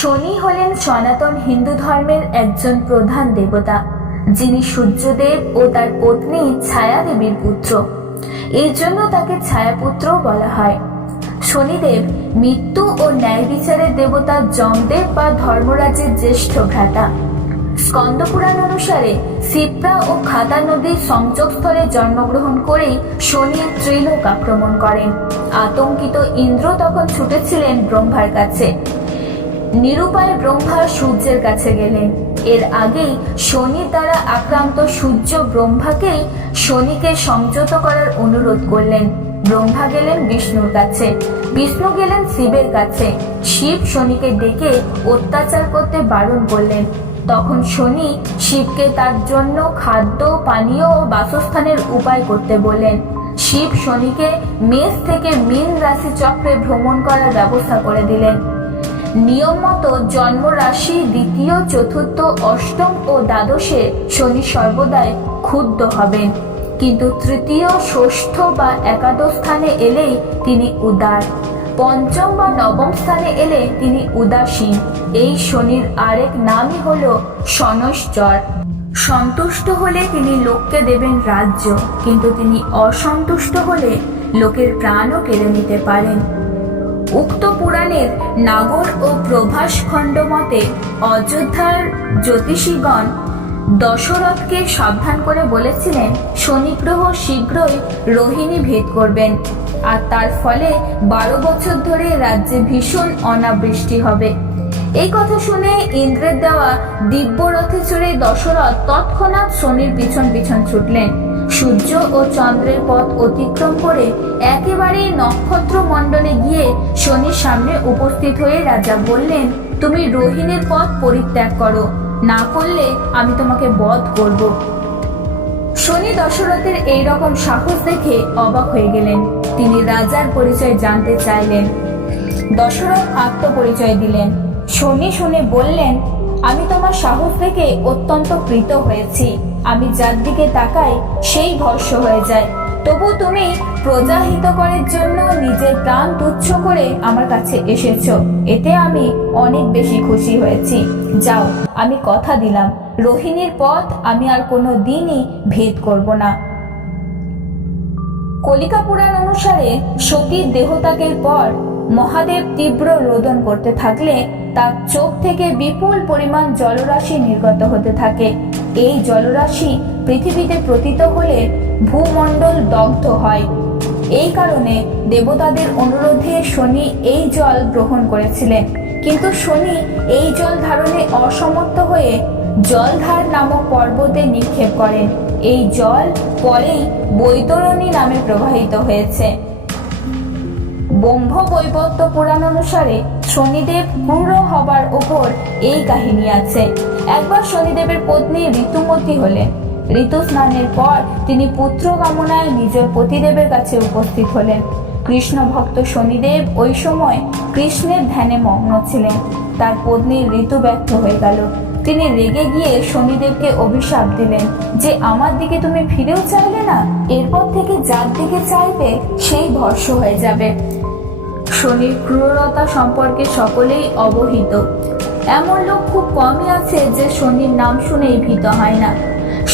শনি হলেন সনাতন হিন্দু ধর্মের একজন প্রধান দেবতা, যিনি সূর্যদেব ও তার পত্নী ছায়া দেবীর পুত্র। এই জন্য তাকে ছায়াপুত্র বলা হয়। শনিদেব মৃত্যু ও ন্যায় বিচারের দেবতা যমদেব বা ধর্মরাজের জ্যেষ্ঠ ভ্রাতা। স্কন্দ পুরাণ অনুসারে শিপ্রা ও খাতা নদীর সংযোগস্থলে জন্মগ্রহণ করেই শনি ত্রিলোক আক্রমণ করেন। আতঙ্কিত ইন্দ্র তখন ছুটেছিলেন ব্রহ্মার কাছে। নিরুপায় ব্রহ্মা সূর্যের কাছে গেলেন। এর আগেই শনির দ্বারা আক্রান্ত সূর্য ব্রহ্মাকেই শনিকে সংযত করার অনুরোধ করলেন। ব্রহ্মা গেলেন বিষ্ণুর কাছে, বিষ্ণু গেলেন শিবের কাছে। শিব শনিকে ডেকে অত্যাচার করতে বারণ করলেন। তখন শনি শিবকে তার জন্য খাদ্য, পানীয় ও বাসস্থানের উপায় করতে বললেন। শিব শনিকে মেষ থেকে মীন রাশি চক্রে ভ্রমণ করার ব্যবস্থা করে দিলেন। নিয়ম মতো জন্ম রাশি দ্বিতীয়, চতুর্থ, অষ্টম ও দ্বাদশে শনি সর্বদাই ক্ষুব্ধ হবেন, কিন্তু তৃতীয়, ষষ্ঠ বা একাদশ স্থানে এলেই তিনি উদার। পঞ্চম বা নবম স্থানে এলে তিনি উদাসীন। এই শনির আরেক নামই হলো শনৈশ্চর। সন্তুষ্ট হলে তিনি লোককে দেবেন রাজ্য, কিন্তু তিনি অসন্তুষ্ট হলে লোকের প্রাণও কেড়ে নিতে পারেন। উক্ত পুরাণের নাগর ও প্রভাস খণ্ড মতে অযোধ্যার জ্যোতিষীগণ দশরথকে সাবধান করে বলেছিলেন শনি গ্রহ শীঘ্রই রোহিণী ভেদ করবেন, আর তার ফলে 12 বছর ধরে রাজ্যে ভীষণ অনাবৃষ্টি হবে। এই কথা শুনে ইন্দ্রের দেওয়া দিব্য রথে চড়ে দশরথ তৎক্ষণাৎ শনির পিছন পিছন ছুটলেন। সূর্য ও চন্দ্রের পথ অতিক্রম করে একেবারে নক্ষত্র মণ্ডলে গিয়ে শনির সামনে উপস্থিত হয়ে রাজা বললেন, তুমি রোহিণীর পথ পরিত্যাগ করো, না করলে আমি তোমাকে বধ করব। শনি দশরথের এই রকম সাহস দেখে অবাক হয়ে গেলেন। তিনি রাজার পরিচয় জানতে চাইলেন। দশরথ আত্মপরিচয় দিলেন। শনি শুনে বললেন, আমি তোমার সাহস দেখে অত্যন্ত প্রীত হয়েছি। আমি যার দিকে তাকাই সেই ভস্ম হয়ে যায়, তবু তুমি প্রজাহিতকরের জন্য নিজের প্রাণ তুচ্ছ করে আমার কাছে এসেছো, এতে আমি অনেক বেশি খুশি হয়েছি। যাও, আমি কথা দিলাম রোহিণীর পথ আমি আর কোনো দিনই ভেদ করব না। কলিকা পুরাণ অনুসারে সতীর দেহত্যাগের পর মহাদেব তীব্র রোদন করতে থাকলে তার চোখ থেকে বিপুল পরিমাণ জলরাশি নির্গত হতে থাকে। এই জলরাশি পৃথিবীতে পতিত হলে ভূমণ্ডল দগ্ধ হয়। এই কারণে দেবতাদের অনুরোধে শনি এই জল গ্রহণ করেছিলেন, কিন্তু শনি এই জল ধারণে অসমর্থ হয়ে জলধার নামক পর্বতে নিক্ষেপ করেন। এই জল পরেই বৈতরণী নামে প্রবাহিত হয়েছে। ব্রহ্ম বৈবর্ত পুরাণ অনুসারে শনিদেব ক্রূর হবার উপর এই কাহিনী আছে। একবার শনিদেবের পত্নী ঋতুমতী হলেন। ঋতু স্নানের পর তিনি পুত্র কামনায় নিজের পতিদেবের কাছে উপস্থিত হলেন। কৃষ্ণ ভক্ত শনিদেব ওই সময় কৃষ্ণের ধ্যানে মগ্ন ছিলেন। তার পত্নী ঋতু ব্যর্থ হয়ে গেল। তিনি রেগে গিয়ে শনিদেবকে অভিশাপ দিলেন যে আমার দিকে তুমি ফিরেও চাইলে না, এরপর থেকে যার দিকে চাইবে সেই ভস্ম হয়ে যাবে। শনির ক্রূরতা সম্পর্কে সকলেই অবহিত। এমন লোক খুব কমই আছে যে শনির নাম শুনেই ভীত হয় না।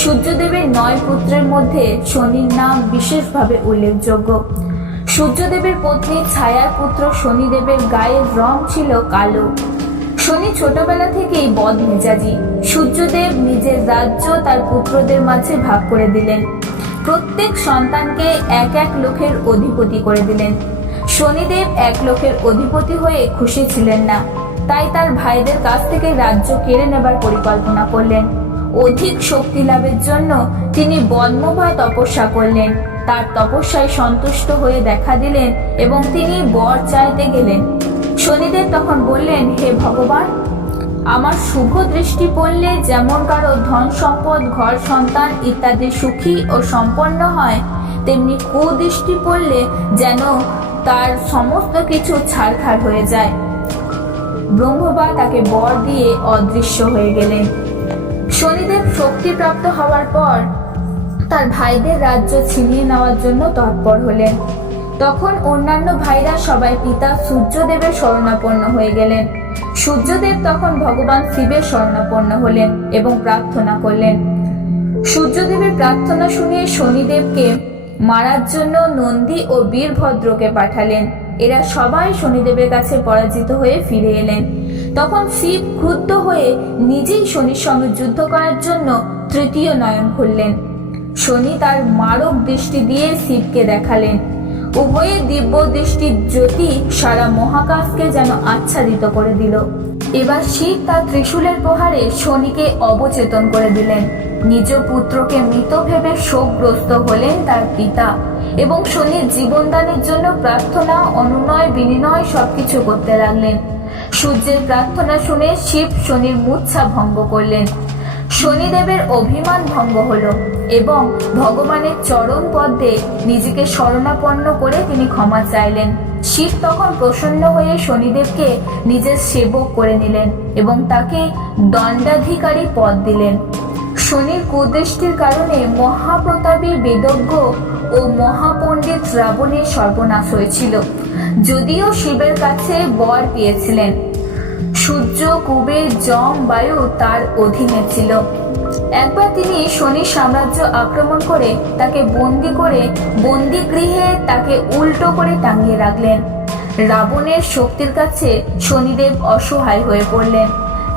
সূর্যদেবের 9 পুত্রের মধ্যে শনির নাম বিশেষভাবে উল্লেখযোগ্য। সূর্যদেবের পত্নী ছায়ার পুত্র শনিদেবের গায়ের রং ছিল কালো। শনি ছোটবেলা থেকেই বদমেজাজি। সূর্যদেব নিজের রাজ্য তার পুত্রদের মাঝে ভাগ করে দিলেন। প্রত্যেক সন্তানকে এক এক লোকের অধিপতি করে দিলেন। শনিদেব এক লোকের অধিপতি হয়ে খুশি ছিলেন না, তাই তার ভাইদের কাছ থেকে রাজ্য কেড়ে নেবার পরিকল্পনা করলেন। অধিক শক্তি লাভের জন্য তিনি বনমভায় তপস্যা করলেন। তার তপস্যায় সন্তুষ্ট হয়ে দেখা দিলেন এবং তিনি বর চাইতে গেলেন। শনিদেব তখন বললেন, হে ভগবান, আমার শুভ দৃষ্টি পড়লে যেমন কারো ধন সম্পদ, ঘর সংতান ইত্যাদি সুখী ও সম্পন্ন হয়, তেমনি কুদৃষ্টি পড়লে যেন তার সমস্ত কিছু ছারখার হয়ে যায়। ব্রহ্মবা তাকে বর দিয়ে অদৃশ্য হয়ে গেলেন। শনিদেব শক্তিপ্রাপ্ত হওয়ার পর তার ভাইদের রাজ্য ছিনিয়ে নেওয়ার জন্য তৎপর হলেন। তখন অন্যান্য ভাইরা সবাই পিতা সূর্যদেবের শরণাপন্ন হয়ে গেলেন। সূর্যদেব তখন ভগবান শিবের শরণাপন্ন হলেন এবং প্রার্থনা করলেন। সূর্যদেবের প্রার্থনা শুনে শনিদেবকে মারার জন্য নন্দী ও বীরভদ্রকে পাঠালেন। এরা সবাই শনিদেবের কাছে পরাজিত হয়ে ফিরে এলেন। তখন শিব ক্রুদ্ধ হয়ে নিজেই শনির সঙ্গে যুদ্ধ করার জন্য তৃতীয় নয়ন খুললেন। শনি তার মারক দৃষ্টি দিয়ে শিবকে দেখালেন। উভয়ের দিব্য দৃষ্টির জ্যোতি সারা মহাকাশকে যেন আচ্ছাদিত করে দিল। এবার শিব তার ত্রিশূলের প্রহারে শনিকে অবচেতন করে দিলেন। নিজ পুত্রকে মৃত ভেবে শোকগ্রস্ত হলেন তার পিতা এবং শনির জীবনদানের জন্য প্রার্থনা, অনুনয়, বিনিময় সবকিছু করতে লাগলেন। সূর্যের প্রার্থনা শুনে শিব শনির মূর্ছা ভঙ্গ করলেন। শনিদেবের অভিমান ভঙ্গ হলো এবং ভগবানের চরণ পদ্মে নিজেকে শরণাপন্ন করে তিনি ক্ষমা চাইলেন। শিব তখন প্রসন্ন হয়ে শনিদেবকে নিজের সেবক করে নিলেন এবং তাকে দণ্ডাধিকারী পদ দিলেন। শনির কুদৃষ্টির কারণে মহাপ্রতাপী বেদজ্ঞ ও মহাপণ্ডিত রাবণের সর্বনাশ হয়েছিল, যদিও শিবের কাছে বর পেয়েছিলেন। সূর্য, কুবের, যম, বায়ু তার অধীনে ছিল। একবার তিনি শনির সাম্রাজ্য আক্রমণ করে তাকে বন্দি করে বন্দিগৃহে তাকে উল্টো করে টাঙিয়ে রাখলেন। রাবণের শক্তির কাছে শনিদেব অসহায় হয়ে পড়লেন।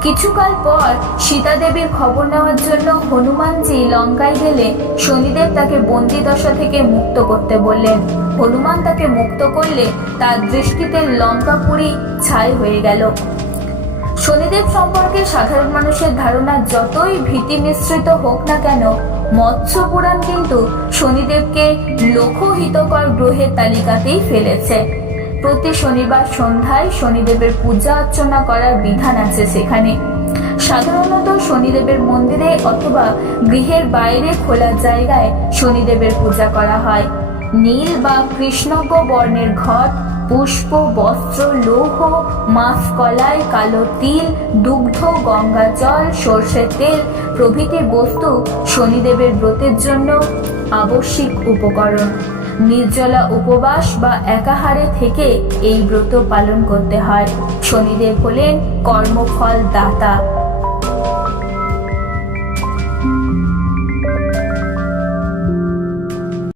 কিছুকাল পর সীতা দেবীর খবর নেওয়ার জন্য হনুমানজি লঙ্কায় গেলে শনিদেব তাকে বন্দি দশা থেকে মুক্ত করতে বললেন। হনুমান তাকে মুক্ত করলে তার দৃষ্টিতে লঙ্কাপুরী ছাই হয়ে গেল। শনিদেব সম্পর্কে সাধারণ মানুষের ধারণা যতই ভীতি মিশ্রিত হোক না কেন, মৎস্য পুরাণ কিন্তু শনিদেবকে লোকহিতকর গ্রহের তালিকাতেই ফেলেছে। প্রতি শনিবার সন্ধ্যায় শনিদেবের পূজা অর্চনা করার বিধান আছে সেখানে। সাধারণত শনিদেবের মন্দিরে অথবা গৃহের বাইরে খোলা জায়গায় শনিদেবের পূজা করা হয়। নীল বা কৃষ্ণজ্ঞ বর্ণের ঘট, পুষ্প, বস্ত্র, লৌহ, মাছ, কলাই, কালো তিল, দুগ্ধ, গঙ্গা জল, সর্ষের তেল প্রভৃতি বস্তু শনিদেবের ব্রতের জন্য আবশ্যিক উপকরণ। নির্জলা উপবাস বা একাহারে থেকে এই ব্রত পালন করতে হয়। শনিদেব হলেন কর্মফল দাতা।